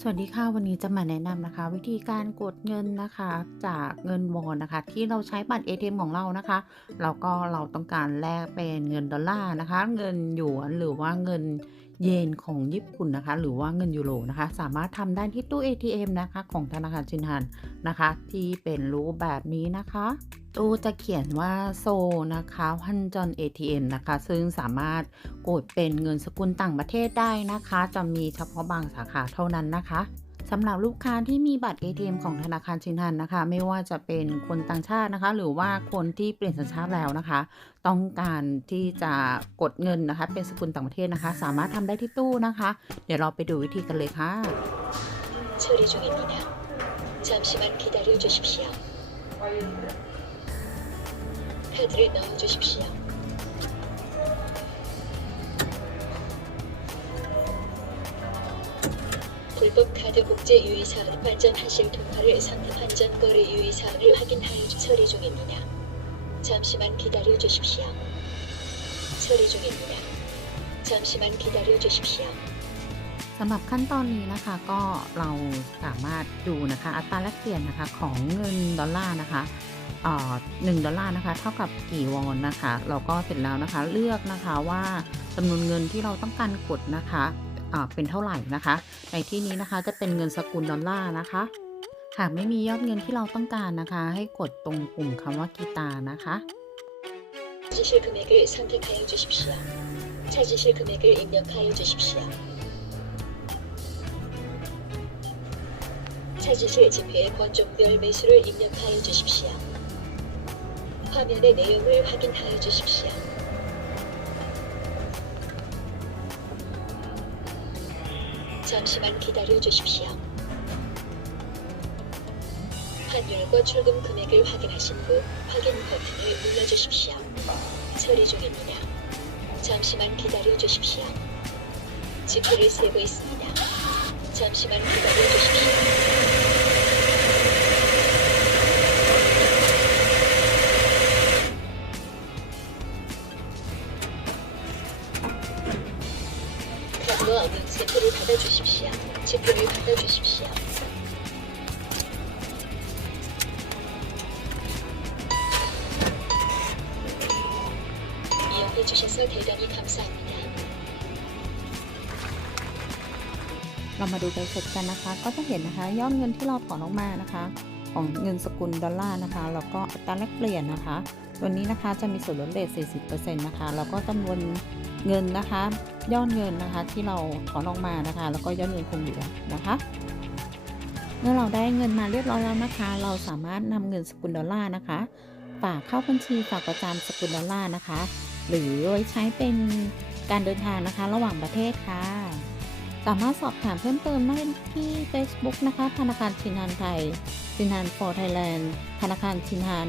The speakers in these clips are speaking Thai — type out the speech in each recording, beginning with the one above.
สวัสดีค่ะวันนี้จะมาแนะนำนะคะ วิธีการกดเงินนะคะ จากเงินวอนนะคะ ที่เราใช้บัตร ATM ของเรานะคะแล้วก็เราต้องการแลกเป็นเงินดอลลาร์นะคะ เงินหยวนหรือว่าเงินเยนของญี่ปุ่นนะคะ หรือว่าเงินยูโรนะคะ สามารถทำได้ที่ตู้ ATM นะคะ ของธนาคารชินฮัน นะคะ ที่เป็นรูปแบบนี้นะคะตู้จะเขียนว่าโซนะคะฮันจอน ATM นะคะ ซึ่งสามารถกดเป็นเงินสกุลต่างประเทศได้นะคะ จะมีเฉพาะบางสาขาเท่านั้นนะคะสำหรับลูกค้าที่มีบัตร ATM ของธนาคารชินฮันนะคะ ไม่ว่าจะเป็นคนต่างชาตินะคะ หรือว่าคนที่เปลี่ยนสัญชาติแล้วนะคะ ต้องการที่จะกดเงินนะคะ เป็นสกุลต่างประเทศนะคะ สามารถทำได้ที่ตู้นะคะ เดี๋ยวเราไปดูวิธีกันเลยค่ะ 잠시만 기다려 주십시오. 카드를 넣어 주십시오. 불법 카드 복제 유의 사항 발전하실 통화를 상품 환전 거래 유의 사항을 확인하여 주- 처리 중입니다. 잠시만 기다려 주십시오. 처리 중입니다. 잠시만 기다려 주십시오. สำหรับขั้นตอนนี้นะคะก็เราสามารถดูนะคะอัตราแลกเปลี่ยนนะคะของเงินดอลลาร์นะคะเอ่อหนึ่งดอลลาร์นะคะ เท่ากับกี่วอนนะคะเราก็เสร็จแล้วนะคะเลือกนะคะว่าจำนวนเงินที่เราต้องการกดนะคะอ่าเป็นเท่าไหร่นะคะ ในที่นี้นะคะจะเป็นเงินสกุลดอลลาร์นะคะ หากไม่มียอดเงินที่เราต้องการนะคะ ให้กดตรงปุ่มคำว่ากีตาร์นะคะ 찾으실 금액을 선택하여 주십시오. 찾으실 금액을 입력하여 주십시오. 찾으실 지폐의 번종별 매수를 입력하여 주십시오. 화면의 내용을 확인하여 주십시오. 잠시만 기다려 주십시오. 환율과 출금 금액을 확인하신 후 확인 버튼을 눌러 주십시오. 처리 중입니다. 잠시만 기다려 주십시오. 지표를 세고 있습니다. 잠시만 기다려 주십시오. 카드와 은행 스태프를 받아주십시오. 지표를 받아주십시오. 이용해 주셔서 대단히 감사합니다. เรามาดูใบเสร็จกันนะคะ ก็จะเห็นนะคะ ยอดเงินที่เราถอนออกมานะคะ ของเงินสกุลดอลลาร์นะคะ แล้วก็อัตราแลกเปลี่ยนนะคะ ตัวนี้นะคะจะมีส่วนลดเลท40%นะคะ แล้วก็จำนวนเงินนะคะ ยอดเงินนะคะที่เราถอนออกมานะคะ แล้วก็ยอดเงินคงเหลือนะคะ เมื่อเราได้เงินมาเรียบร้อยแล้วนะคะ เราสามารถนำเงินสกุลดอลลาร์นะคะฝากเข้าบัญชีฝากประจำสกุลดอลลาร์นะคะ หรือไว้ใช้เป็นการเดินทางนะคะ ระหว่างประเทศค่ะ สามารถสอบถามเพิ่มเติมได้ที่ Facebook นะคะ ธนาคารชินฮันไทยชินฮัน for Thailand ธนาคารชินฮัน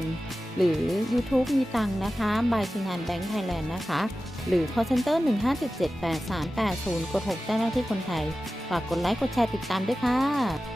หรือ YouTube มีตังนะคะบายชินฮันแบงก์ไทยแลนด์นะคะ หรือ call center 15778380 กด6แจ้าหน้าที่คนไทย ฝากกดไลค์ กดแชร์ติดตามด้วยค่ะ